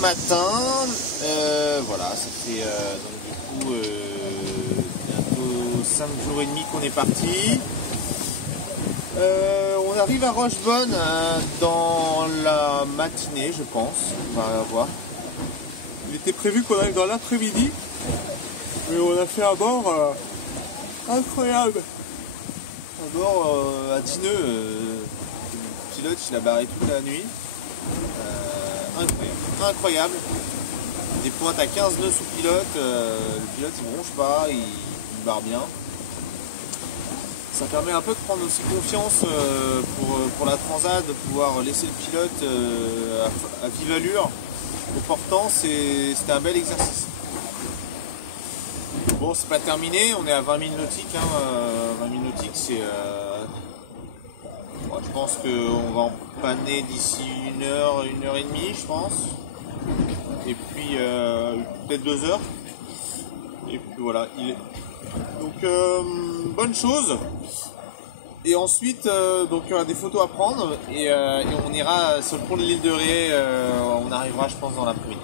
matin. Voilà, ça fait donc, du coup bientôt 5 jours et demi qu'on est parti. On arrive à Rochebonne dans la matinée, je pense. On va voir. Il était prévu qu'on arrive dans l'après-midi, mais on a fait un bord incroyable. Un bord à Dineux. Le pilote, il a barré toute la nuit. Incroyable. Des pointes à 15 nœuds sous pilote. Le pilote, il bronche pas, il barre bien. Ça permet un peu de prendre aussi confiance pour la transat, de pouvoir laisser le pilote à vive allure. Au portant, c'était un bel exercice. Bon, c'est pas terminé, on est à 20 000 nautiques. 20 000 nautiques, c'est... je pense qu'on va empanner d'ici 1 heure, 1 heure et demie, je pense. Et puis, peut-être 2 heures. Et puis voilà, donc, bonne chose. Et ensuite, donc il y aura des photos à prendre et on ira sur le pont de l'île de Ré, on arrivera je pense dans l'après-midi.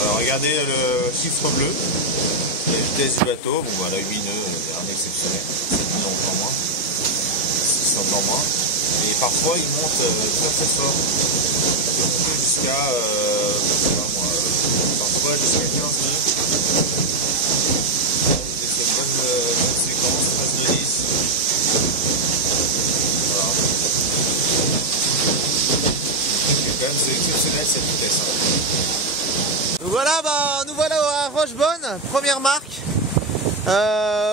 Alors regardez le chiffre bleu, la vitesse du bateau, bon voilà 8 nœuds, rien d'exceptionnel, 7 nœuds encore moins, 6 encore moins, et parfois il monte très fort, jusqu'à parfois jusqu'à 15 nœuds. C'est exceptionnel cette vitesse. Donc voilà, nous voilà à Rochebonne, première marque.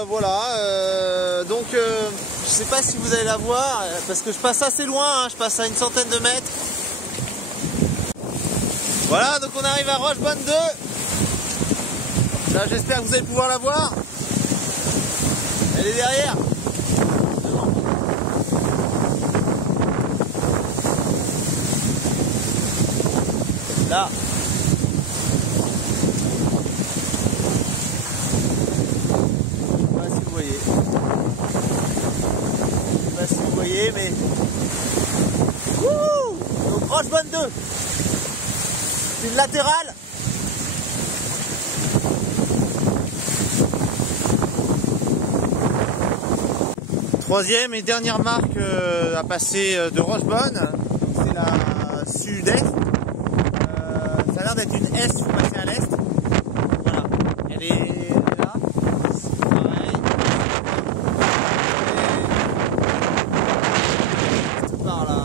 Voilà, donc je sais pas si vous allez la voir parce que je passe assez loin, je passe à une centaine de mètres. Voilà, donc on arrive à Rochebonne 2. Là, j'espère que vous allez pouvoir la voir. Elle est derrière. Là. Je sais pas si vous voyez. Je sais pas si vous voyez, mais... Wouh! Donc Rochebonne 2. C'est une latérale. Troisième et dernière marque à passer de Rochebonne. C'est la sud-est. Ça a l'air d'être une S, il faut passer à l'est. Voilà, elle est là. C'est pareil. Et... par là.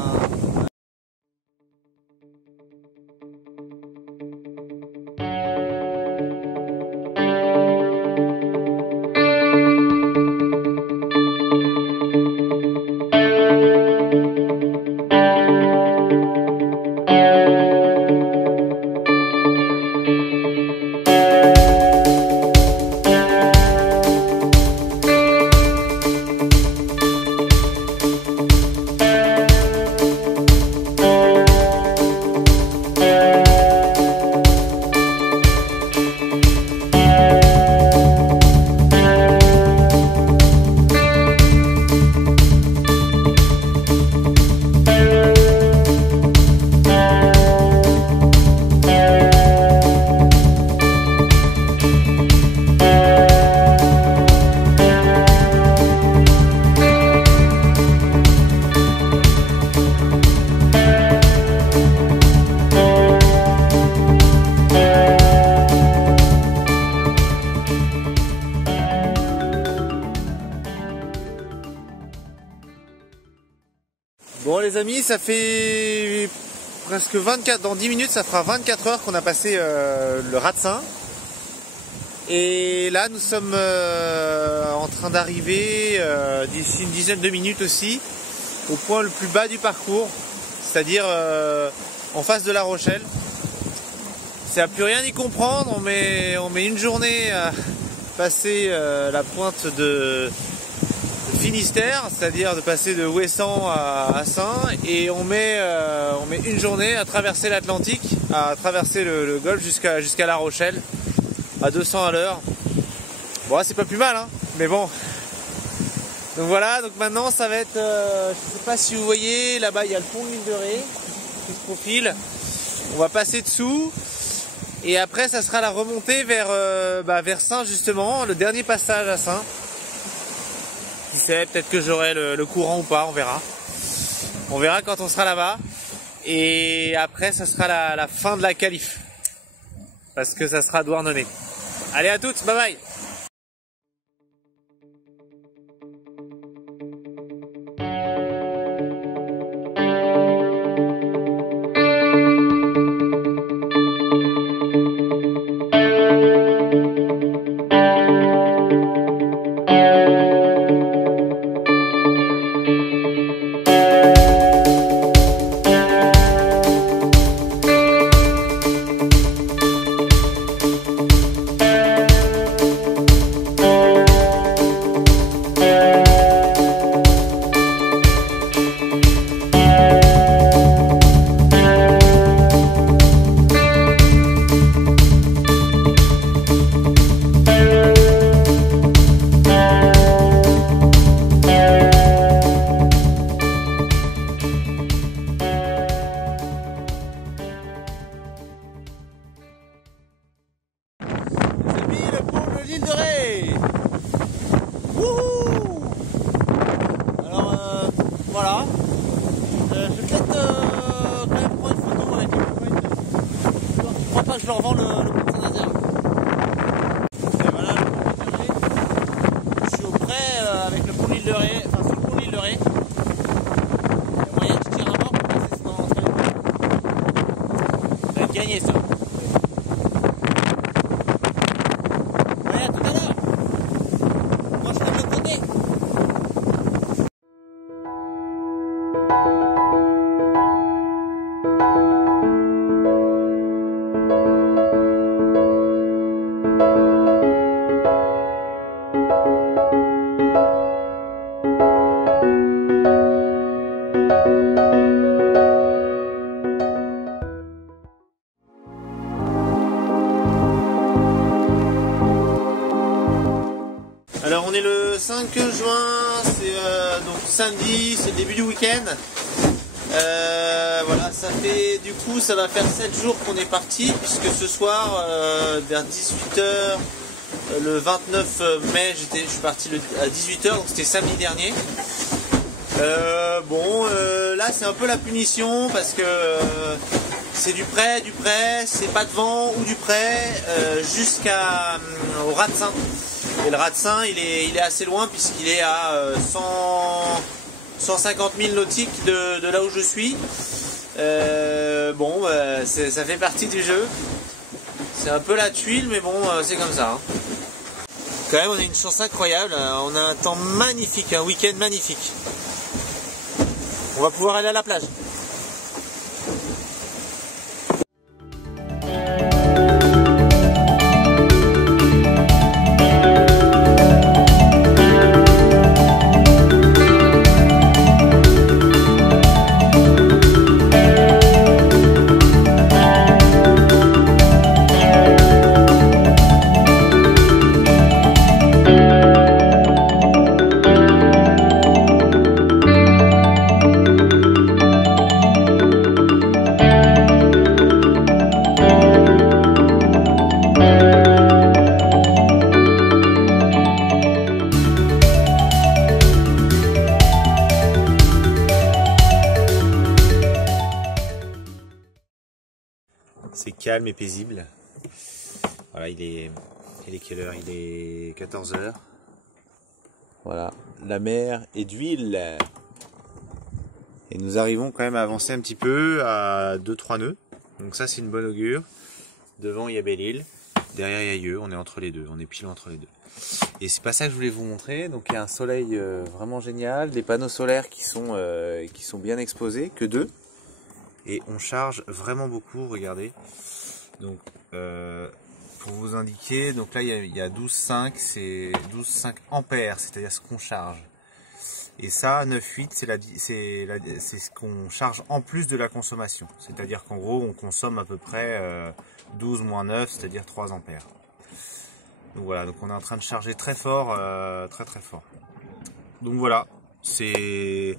Bon les amis, ça fait presque 24, dans 10 minutes ça fera 24 heures qu'on a passé le Ratsin. Et là nous sommes en train d'arriver d'ici une dizaine de minutes aussi au point le plus bas du parcours, c'est-à-dire en face de La Rochelle. C'est à plus rien y comprendre, on met une journée à passer la pointe de Finistère, c'est-à-dire de passer de Ouessant à Saint, et on met une journée à traverser l'Atlantique, à traverser le Golfe jusqu'à La Rochelle à 200 à l'heure. Bon, c'est pas plus mal, hein, mais bon. Donc voilà, donc maintenant ça va être, je sais pas si vous voyez, là-bas il y a le pont de l'île de Ré, profil. On va passer dessous. Et après, ça sera la remontée vers Saint, justement, le dernier passage à Saint. Qui sait, peut-être que j'aurai le courant ou pas, on verra. On verra quand on sera là-bas. Et après, ça sera la fin de la qualif. Parce que ça sera Douarnenez. Allez, à toutes, bye bye. Voilà. Je vais peut-être quand même prendre une photo avec le point. Je crois pas que je leur vends le pont Saint-Nazaire. Et voilà le pont de l'Île de Ré. Je suis au près avec le pont de l'Île de Ré, enfin sous le pont de l'Île de Ré. Il y a moyen que je tire un bord pour passer dans l'entrée. Ça va être gagné ça. Ouais, à tout à l'heure. Moi je fais de l'autre côté. Alors on est le 5 juin, c'est donc samedi, c'est le début du week-end. Voilà, ça fait du coup ça va faire 7 jours qu'on est parti, puisque ce soir vers 18 h le 29 mai je suis parti à 18 h, donc c'était samedi dernier. Là c'est un peu la punition parce que c'est du près, c'est pas de vent ou du près jusqu'au Ratsin. Et le Ratsin il est assez loin puisqu'il est à 150 000 nautiques de là où je suis. Ça fait partie du jeu. C'est un peu la tuile, mais bon, c'est comme ça. Hein. Quand même, on a une chance incroyable. On a un temps magnifique, un week-end magnifique. On va pouvoir aller à la plage. C'est calme et paisible. Voilà, il est quelle heure? Il est 14 h. Voilà, la mer est d'huile. Et nous arrivons quand même à avancer un petit peu à 2-3 nœuds. Donc ça c'est une bonne augure. Devant il y a Belle-Île, derrière il y a Yeux, on est entre les deux, on est pile entre les deux. Et c'est pas ça que je voulais vous montrer. Donc il y a un soleil vraiment génial, des panneaux solaires qui sont bien exposés, que 2. Et on charge vraiment beaucoup, regardez. Donc pour vous indiquer, donc là il y a 12,5, c'est 12,5 ampères, c'est-à-dire ce qu'on charge. Et ça, 9,8, c'est ce qu'on charge en plus de la consommation. C'est-à-dire qu'en gros, on consomme à peu près 12 moins 9, c'est-à-dire 3 ampères. Donc voilà, donc on est en train de charger très fort, très fort. Donc voilà, c'est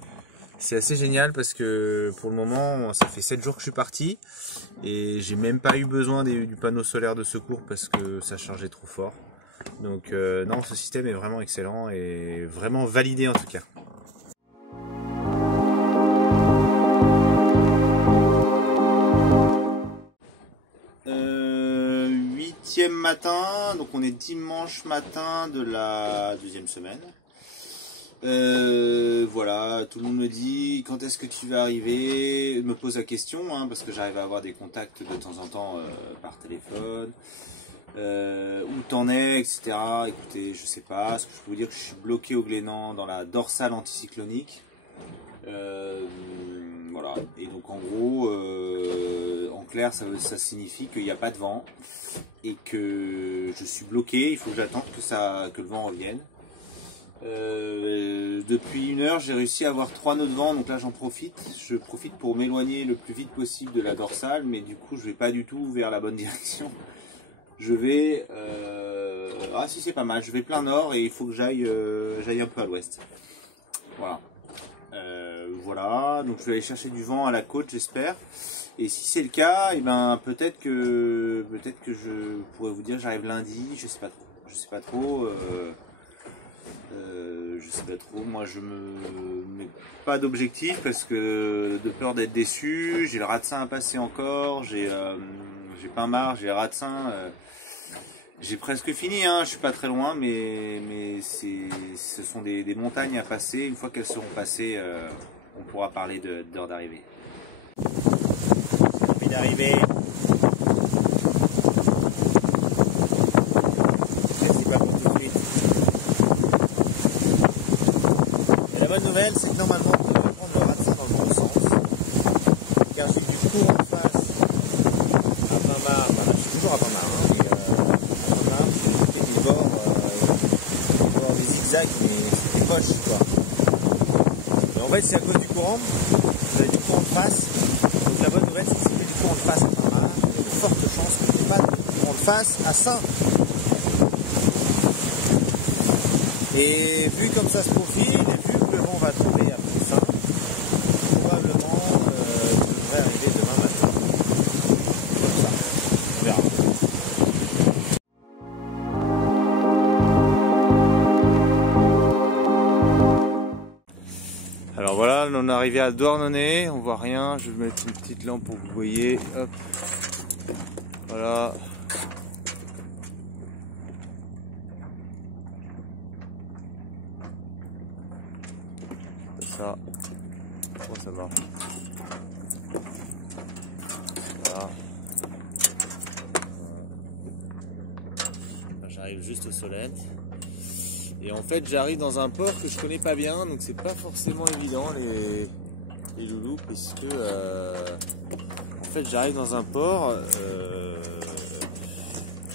C'est assez génial parce que pour le moment, ça fait 7 jours que je suis parti et j'ai même pas eu besoin du panneau solaire de secours parce que ça chargeait trop fort. Donc non, ce système est vraiment excellent et vraiment validé en tout cas. Huitième matin, donc on est dimanche matin de la 2e semaine. Voilà, tout le monde me dit quand est-ce que tu vas arriver, me pose la question, parce que j'arrive à avoir des contacts de temps en temps par téléphone, où t'en es, etc. Écoutez, je sais pas, ce que je peux vous dire que je suis bloqué au Glénan dans la dorsale anticyclonique. Voilà, et donc en gros, en clair, ça signifie qu'il n'y a pas de vent et que je suis bloqué, il faut que j'attende que le vent revienne. Depuis 1 heure, j'ai réussi à avoir 3 nœuds de vent, donc là j'en profite. Je profite pour m'éloigner le plus vite possible de la dorsale, mais du coup je vais pas du tout vers la bonne direction. Je vais... Ah si, c'est pas mal, je vais plein nord et il faut que j'aille un peu à l'ouest. Voilà. Voilà, donc je vais aller chercher du vent à la côte, j'espère. Et si c'est le cas, et ben peut-être que je pourrais vous dire j'arrive lundi, je sais pas trop. Je sais pas trop. Moi je me mets pas d'objectif parce que de peur d'être déçu, j'ai le Ratsin à passer encore, j'ai pas marre, j'ai le Ratsin, j'ai presque fini, je suis pas très loin, mais ce sont des montagnes à passer. Une fois qu'elles seront passées, on pourra parler d'heure d'arrivée. Envie d'arriver. La bonne nouvelle, c'est que normalement on devrait prendre le Ratsin dans le bon sens, car j'ai du courant en face à Pinmar. Voilà, je suis toujours à Pinmar, mais à Pinmar, j'ai des bords, des zigzags, mais c'est des poches quoi. Mais en fait, c'est à cause du courant, vous avez du courant de face. Donc la bonne nouvelle, c'est que si vous avez du courant de face à Pinmar, il y a de fortes chances que vous n'ayez pas de courant de face à Saint. Et vu comme ça se profile, et vu que le vent va tomber après ça, probablement je devrais arriver demain matin. Comme ça, on verra. Alors voilà, on est arrivé à Douarnenez, on voit rien, je vais mettre une petite lampe pour que vous voyez. Hop. Voilà. Ça, oh, ça marche. Voilà. J'arrive juste au Solent. Et en fait, j'arrive dans un port que je connais pas bien, donc c'est pas forcément évident les loulous, parce que en fait, j'arrive dans un port.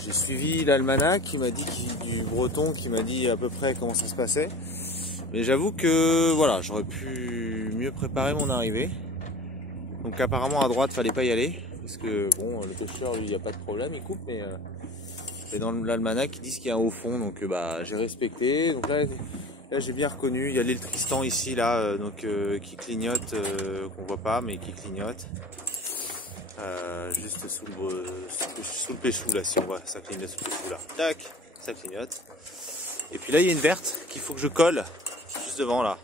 J'ai suivi l'almanach qui m'a dit du breton qui m'a dit à peu près comment ça se passait. Mais j'avoue que voilà, j'aurais pu mieux préparer mon arrivée. Donc apparemment à droite fallait pas y aller, parce que bon, le pêcheur lui il n'y a pas de problème, il coupe, mais dans l'almanach ils disent qu'il y a un haut fond, donc j'ai respecté. Donc là j'ai bien reconnu, il y a l'île Tristan ici là, qui clignote, qu'on voit pas mais qui clignote. Juste sous le péchou là, si on voit, ça clignote sous le péchou là. Tac, ça clignote. Et puis là il y a une verte qu'il faut que je colle. Juste devant là,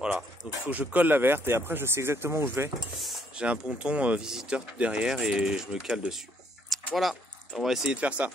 voilà, donc il faut que je colle la verte et après je sais exactement où je vais. J'ai un ponton visiteur tout derrière et je me cale dessus. Voilà, on va essayer de faire ça.